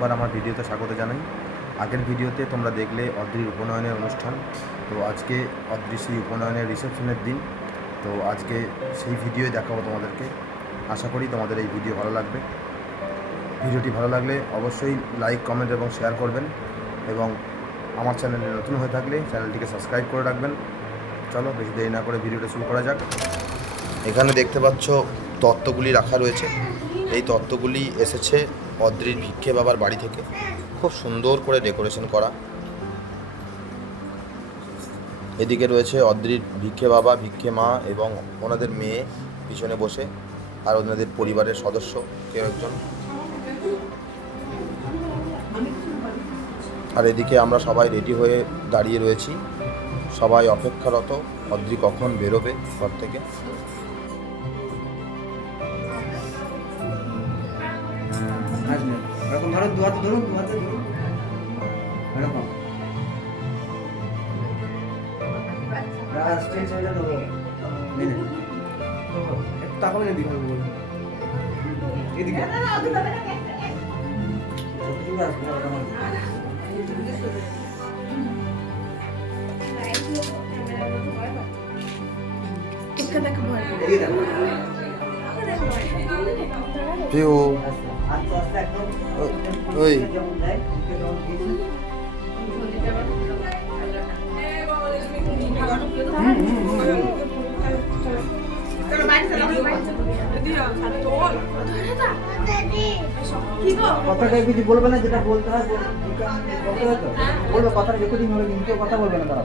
আরেকবার আমার ভিডিওতে স্বাগত জানাই। আগের ভিডিওতে তোমরা দেখলে অদ্রির উপনয়নের অনুষ্ঠান। তো আজকে অদ্রির সেই উপনয়নের রিসেপশনের দিন। তো আজকে সেই ভিডিও দেখাবো তোমাদেরকে। আশা করি তোমাদের এই ভিডিও ভালো লাগবে। ভিডিওটি ভালো লাগলে অবশ্যই লাইক, কমেন্ট এবং শেয়ার করবেন, এবং আমার চ্যানেলে নতুন হয়ে থাকলে চ্যানেলটিকে সাবস্ক্রাইব করে রাখবেন। চলো বেশি দেরি না করে ভিডিওটা শুরু করা যাক। এখানে দেখতে পাচ্ছ তত্ত্বগুলি রাখা রয়েছে। এই তত্ত্বগুলি এসেছে অদ্রির ভিক্ষে বাবার বাড়ি থেকে। খুব সুন্দর করে ডেকোরেশন করা। এদিকে রয়েছে অদ্রির ভিক্ষে বাবা, ভিক্ষে মা এবং ওনাদের মেয়ে পিছনে বসে, আর ওনাদের পরিবারের সদস্য কেউ একজন। আর এদিকে আমরা সবাই রেডি হয়ে দাঁড়িয়ে রয়েছি, সবাই অপেক্ষারত অদ্রি কখন বেরোবে ঘর থেকে। এরকম ধরো, দু হাতে ধরুন, এরকম স্ট্রেচ হয়ে যাবে। একটু তাকাবে না, দিকে বলবো এদিকে ওই কথাটা কিছু বলবে না, যেটা বলতে হয় বলবে। কথাটা রেকর্ডিং হবে, কিন্তু কথা বলবে না তারা।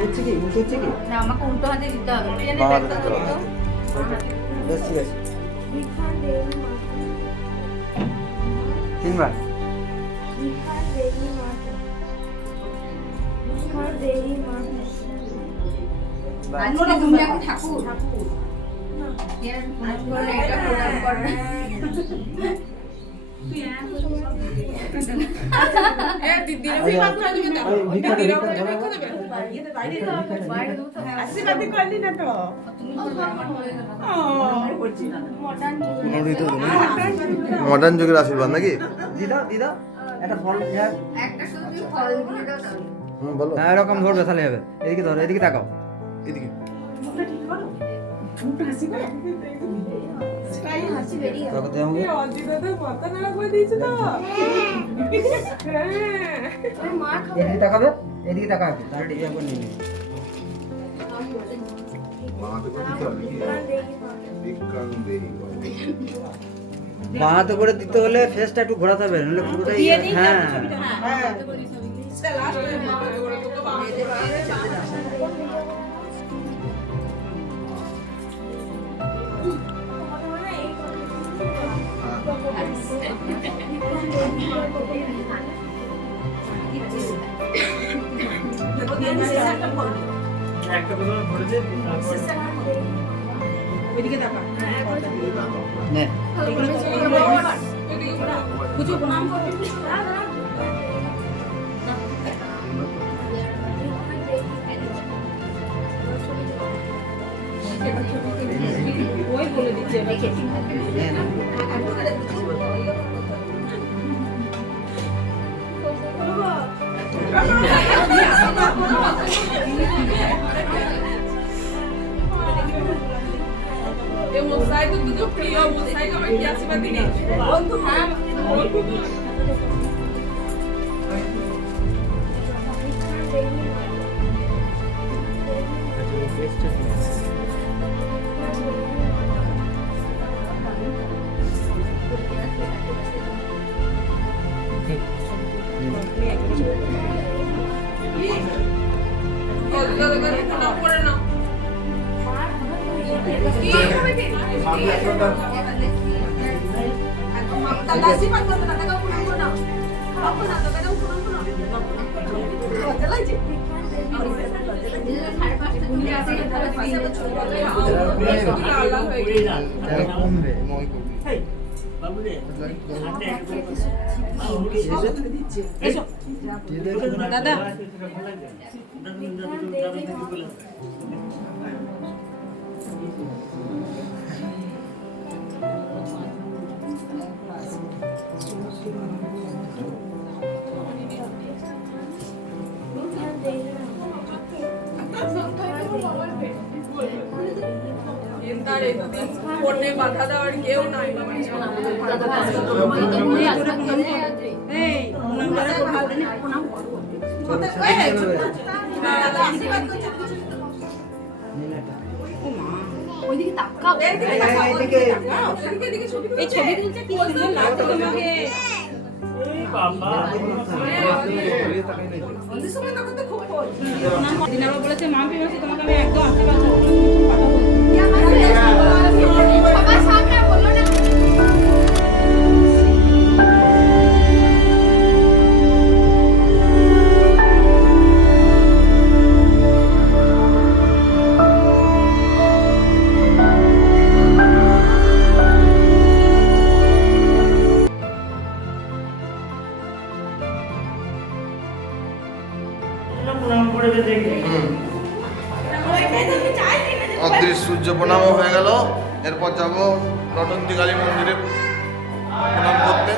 হচ্ছে কি না, আমাকে উল্টো হাতে দিতে হবে। বেশ, ঠিক আছে। তিনবার আজকে তুমি এখন ঠাকুর এটা প্রণাম করো। মডার্ন যুগের আশীর্বাদ নাকি? দিদা একটা ফল, একটা শুধু ফল দিয়ে দাও তাহলে। বলো। হ্যাঁ, এরকম ধরবে তাহলে হবে। এদিকে ধরো, এদিকে তাকাও, এদিকে। হাসি বেরিয়ে গেল। তাকাতে আমাকে। মা খাবে। এদিকে তাকাবে, এদিকে তাকাবে, তাহলে এই একবার নিয়ে নিবে। বাঁ হাতে করে দিতে হলে ফেসটা একটু ঘোরাতে হবে, নাহলে পুরোটাই। হ্যাঁ, নে। Eu vou sair do tudo frio, eu vou sair como é que é acima de mim. Outro ramo, outro não por não. কমবে। এসো দাদা ফোনে বাধা দেওয়ার কেউ নাই এই ওইদিকে তাকাও এই ছবি তুলতে কি সুন্দর লাগছে তোমাকে দিন আমার বলেছে মা পিমাসি তোমাকে আমি একদম আশীর্বাদ সবার সামনে বললো না অদৃশ্য সূর্য প্রণামও হয়ে গেল। এরপর যাব রটন্তী কালী মন্দিরে প্রণাম করতে।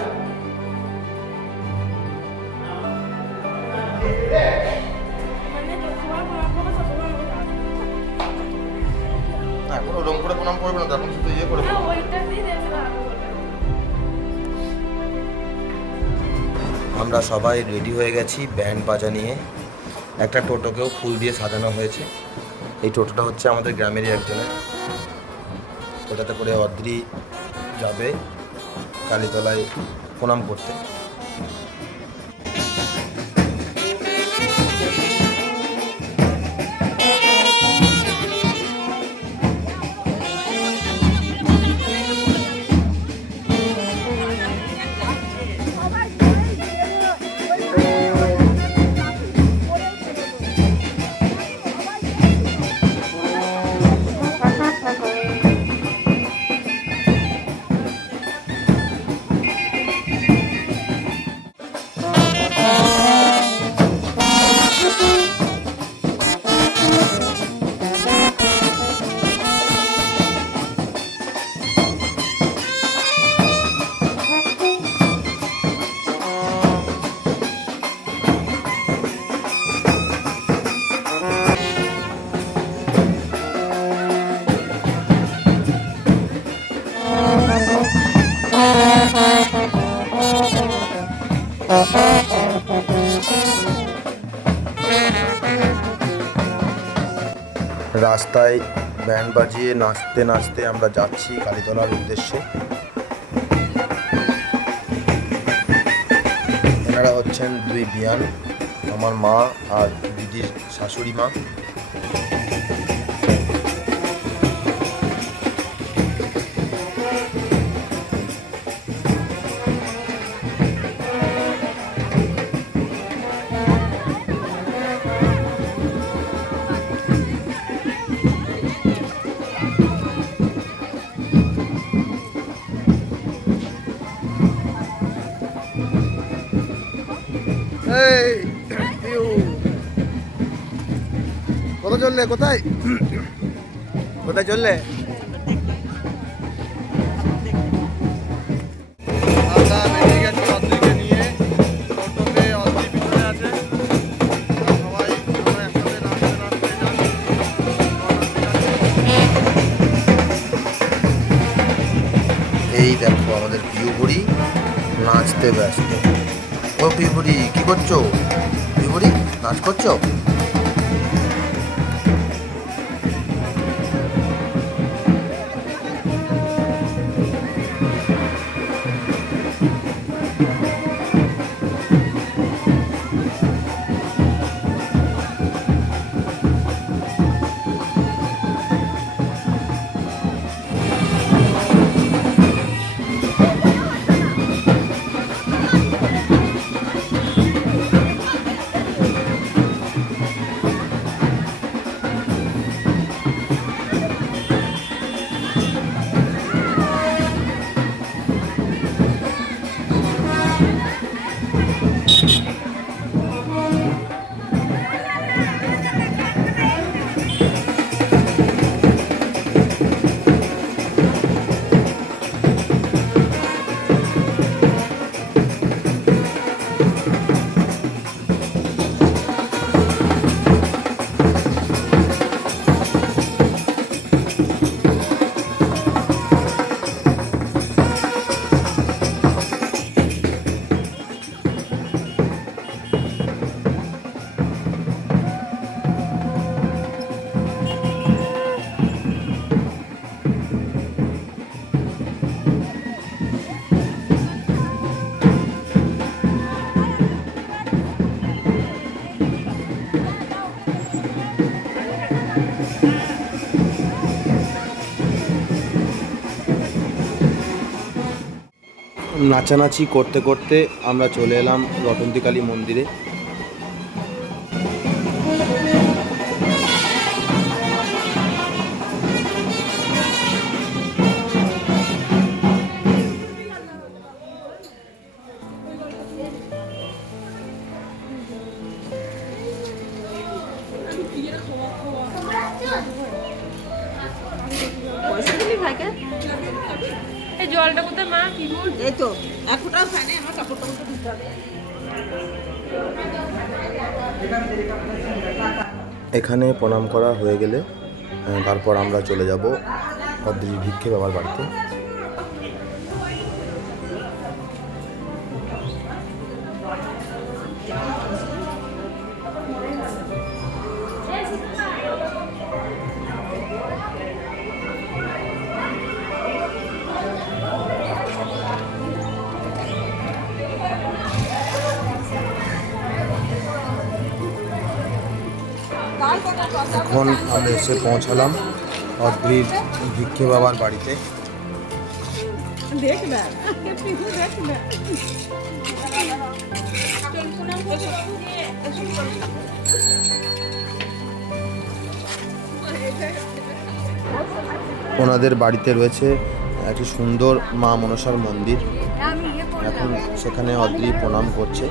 এখন ওরম করে প্রণাম করবে না, তখন শুধু ইয়ে করে প্রণাম। আমরা সবাই রেডি হয়ে গেছি ব্যান্ড বাজা নিয়ে। একটা টোটোকেও ফুল দিয়ে সাজানো হয়েছে। এই টোটোটা হচ্ছে আমাদের গ্রামেরই একজনের। ওটাতে করে অদ্রি যাবে কালীতলায় প্রণাম করতে। রাস্তায় ব্যান্ড বাজিয়ে নাচতে নাচতে আমরা যাচ্ছি কালীতলার উদ্দেশ্যে। এনারা হচ্ছেন দুই বিয়ান, আমার মা আর দিদির শাশুড়ি মা। কোথায় চললে? কোথায় কোথায় চললে? আমরা বেরিয়ে গেছি অদ্রিকে নিয়ে। টোটোতে অদ্রি পিছনে আছে। সবাই আমরা একসাথে নাচতে নাচতে যাচ্ছি। এই দেখো আমাদের প্রিয় বুড়ি নাচতে ব্যস্ত। ও প্রিয় বুড়ি কি করছো? প্রিয় বুড়ি নাচ করছো? নাচানাচি করতে করতে আমরা চলে এলাম রটন্তিকালী মন্দিরে। এই জলটা কোথায় মা কি বল? এই তো এক ফোঁটাও খায় না, আমার কাপড় টাপড়টা ধুতে হবে। এখানে প্রণাম করা হয়ে গেলে তারপর আমরা চলে যাব অদ্রির ভিক্ষে বাবার বাড়িতে। এখন আমরা এসে পৌঁছালাম অদ্রির ভিক্ষে বাবার বাড়িতে। দেখ না, দেখ না। ওনাদের বাড়িতে রয়েছে একটি সুন্দর মা মনসার মন্দির। এখন সেখানে অদ্রি প্রণাম করছে।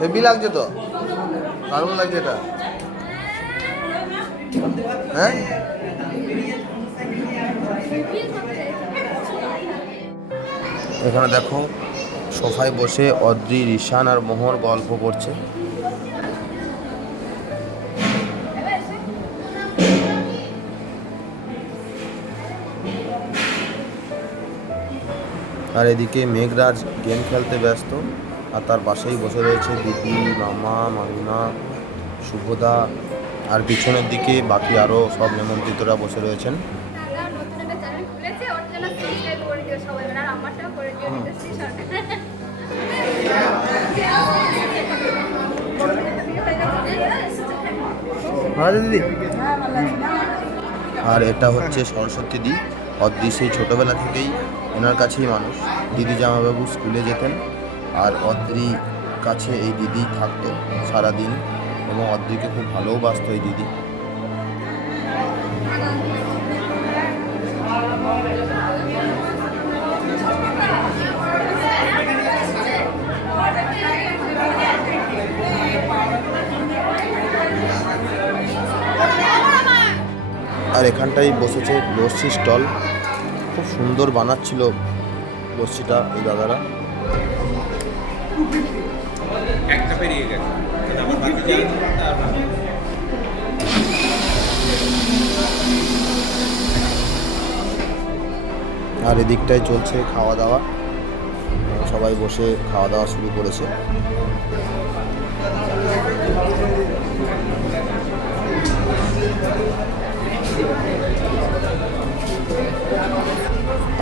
হেভি লাগছে তো, দারুণ লাগছে এটা। হ্যাঁ, এখানে দেখো সোফায় বসে অদ্রি, রিশান আর মোহর গল্প করছে। আর এদিকে মেঘরাজ গেম খেলতে ব্যস্ত, আর তার পাশেই বসে রয়েছে দিদি, মামা, মামিমা, শুভদা, আর পিছনের দিকে বাকি আরও সব নেমন্ত্রিতরা বসে রয়েছেন। নতুন একটা চ্যানেল খুলেছে, ওর জন্য সাবস্ক্রাইব করে দিও সবাই, আর আমারটাও করে দিও নিতেছি সরকার। হ্যাঁ দিদি। আর এটা হচ্ছে সরস্বতী দি। অদ্রি সেই ছোটোবেলা থেকেই ওনার কাছেই মানুষ। দিদি জামাইবাবু স্কুলে যেতেন, আর অদ্রি কাছে এই দিদি থাকতো সারাদিন, এবং অদ্রিকে খুব ভালোবাসতো এই দিদি। আর এখানটাই বসেছে লস্যি স্টল। খুব সুন্দর বানাচ্ছিল লস্যিটা এই দাদারা। একটা পেরিয়ে গেছে আমার বাকি আর এদিকটায় চলছে খাওয়া দাওয়া, সবাই বসে খাওয়া দাওয়া শুরু করেছে।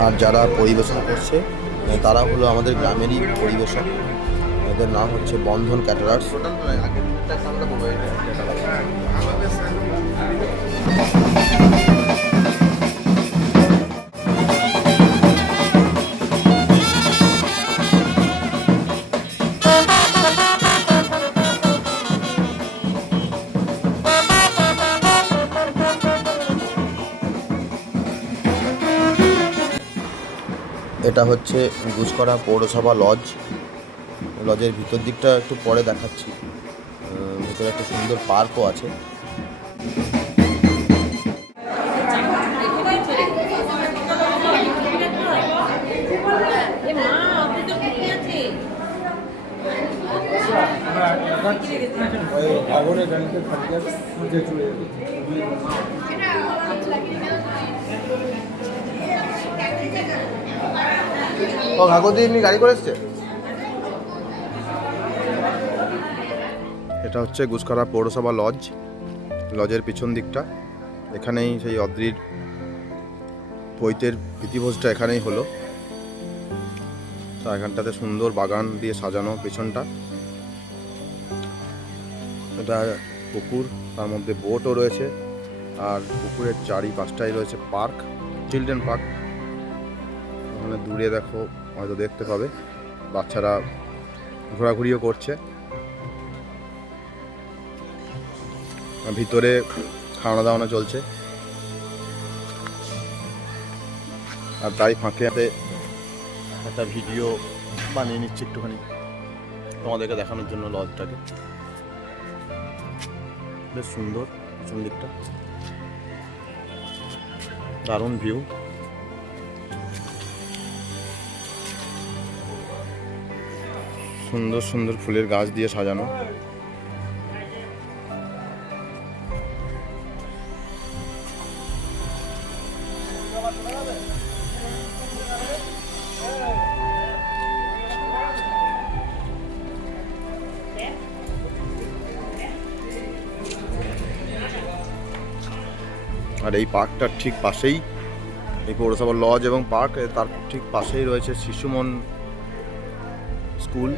আর যারা পরিবেশন করছে তারা হলো আমাদের গ্রামেরই পরিবেশক। এদের নাম হচ্ছে বন্ধন ক্যাটারার্স। এটা হচ্ছে গুসকরা পৌরসভা লজ। লজের ভিতর দিকটা একটু পরে দেখাচ্ছি। ভিতরে একটা সুন্দর পার্কও আছে। এটা হাত লাগিয়ে দাও। ও কাকুদি এমনি গাড়ি করে এসছে। এটা হচ্ছে গুসকরা পৌরসভা লজ, লজের পিছন দিকটা। এখানেই সেই অদ্রির পৈতের প্রীতিভোজটা এখানেই হলো। তা এখানটাতে সুন্দর বাগান দিয়ে সাজানো পিছনটা। এটা পুকুর, তার মধ্যে বোটও রয়েছে, আর পুকুরের চারিপাশটাই রয়েছে পার্ক, চিলড্রেন পার্ক। ওখানে দূরে দেখো, হয়তো দেখতে পাবে, বাচ্চারা ঘোরাঘুরিও করছে। ভিতরে খাওয়ানো দাওয়ানো চলছে, আর তাই ফাঁকে একটা ভিডিও বানিয়ে নিচ্ছি একটুখানি তোমাদেরকে দেখানোর জন্য লজটাকে। বেশ সুন্দর পিছন দিকটা, দারুণ ভিউ। সুন্দর সুন্দর ফুলের গাছ দিয়ে সাজানো। আর এই পার্কটার ঠিক পাশেই, এই পৌরসভার লজ এবং পার্ক, তার ঠিক পাশেই রয়েছে শিশুমন স্কুল,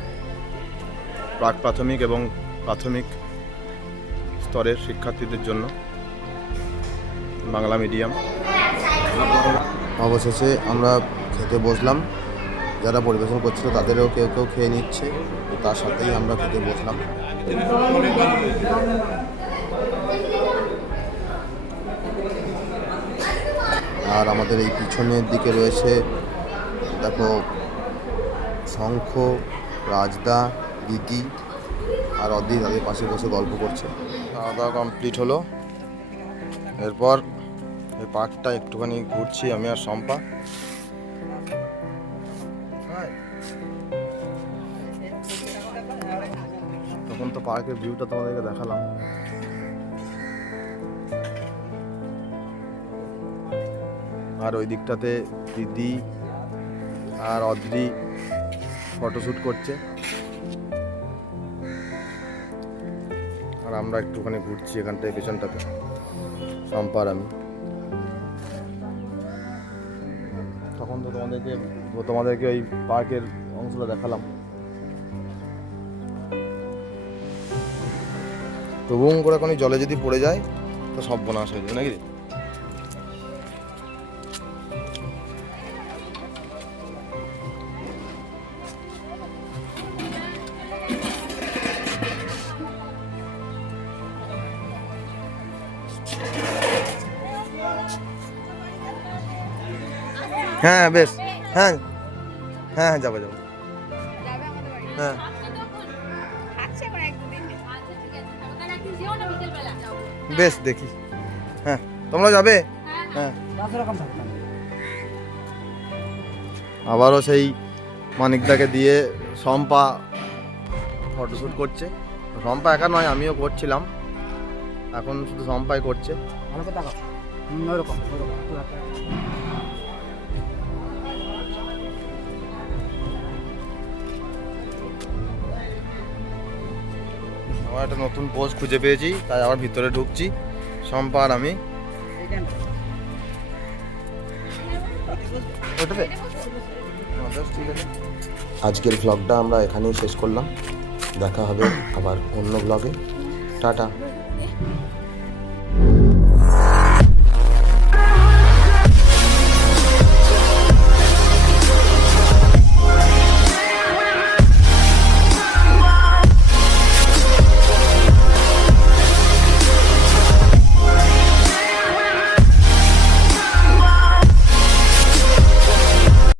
প্রাক প্রাথমিক এবং প্রাথমিক স্তরের শিক্ষার্থীদের জন্য বাংলা মিডিয়াম। অবশেষে আমরা খেতে বসলাম। যারা পরিবেশন করছিল তাদেরও কেউ কেউ খেয়ে নিচ্ছে, তার সাথেই আমরা খেতে বসলাম। আর আমাদের এই পিছনের দিকে রয়েছে দেখো শঙ্খ, রাজদা, দিদি আর অদ্রি তাদের পাশে বসে গল্প করছে। খাওয়া দাওয়া কমপ্লিট হলো। এরপর এই পার্কটা একটুখানি ঘুরছি আমি আর শম্পা। তখন তো পার্কের ভিউটা তোমাদেরকে দেখালাম। আর ওই দিকটাতে দিদি আর অদ্রি ফটোশ্যুট করছে, আর আমরা একটুখানি ঘুরছি এখানটায় পেছনটাতে, শম্পা আর আমি। তখন তো তোমাদেরকে ওই পার্কের অংশটা দেখালাম। তো বুম করে কোনো জলে যদি পড়ে যায় তো সব বোনাস হয়ে যাবে নাকি? হ্যাঁ বেশ, হ্যাঁ হ্যাঁ হ্যাঁ যাবো যাবো, যাবে আমাদের বাড়ি? হ্যাঁ আচ্ছা করে একদিন। আচ্ছা ঠিক আছে, তাহলে একদিন যেও না, বিকেলবেলা যাবো। বেশ দেখি। হ্যাঁ তোমরা যাবে? হ্যাঁ আবারও সেই মানিকদাকে দিয়ে শম্পা ফটোশ্যুট করছে। শম্পা একা নয়, আমিও করছিলাম, এখন শুধু শম্পাই করছে। আমার একটা নতুন পোজ খুঁজে পেয়েছি, তাই আবার ভিতরে ঢুকছি শম্পা আর আমি। আজকের ভ্লগটা আমরা এখানেই শেষ করলাম। দেখা হবে আবার অন্য ভ্লগে। টাটা।